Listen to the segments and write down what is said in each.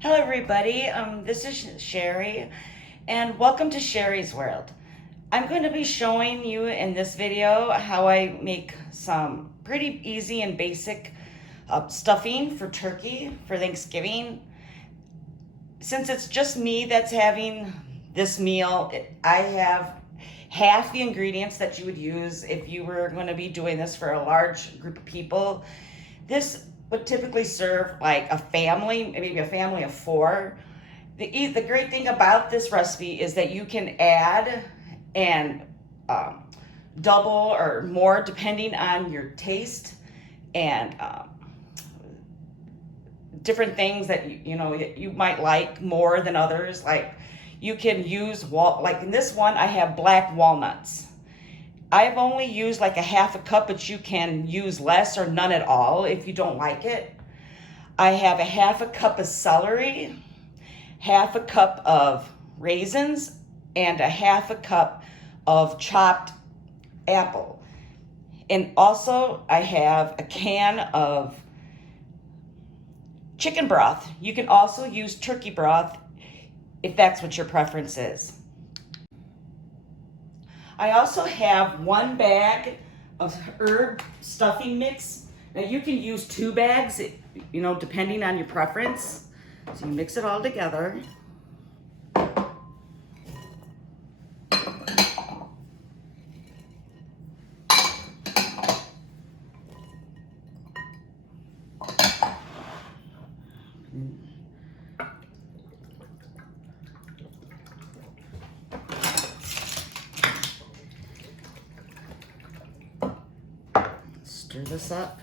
Hello everybody, this is Sherry and welcome to Sherry's World. I'm going to be showing you in this video how I make some pretty easy and basic stuffing for turkey for Thanksgiving. Since it's just me that's having this meal, I have half the ingredients that you would use if you were going to be doing this for a large group of people. This would typically serve like a family, maybe a family of 4. The great thing about this recipe is that you can add and double or more depending on your taste and different things that you might like more than others. Like you can use like in this one I have black walnuts. I've only used like a half a cup, but you can use less or none at all if you don't like it. I have a half a cup of celery, half a cup of raisins, and a half a cup of chopped apple. And also I have a can of chicken broth. You can also use turkey broth if that's what your preference is. I also have 1 bag of herb stuffing mix. Now you can use 2 bags, depending on your preference. So you mix it all together. Stir this up.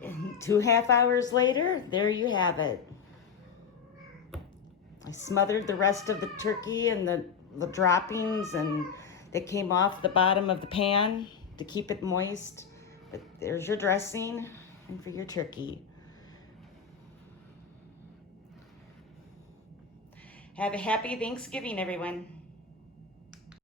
And 2.5 hours later, there you have it. I smothered the rest of the turkey and the droppings, and they came off the bottom of the pan to keep it moist. But there's your dressing and for your turkey. Have a happy Thanksgiving, everyone.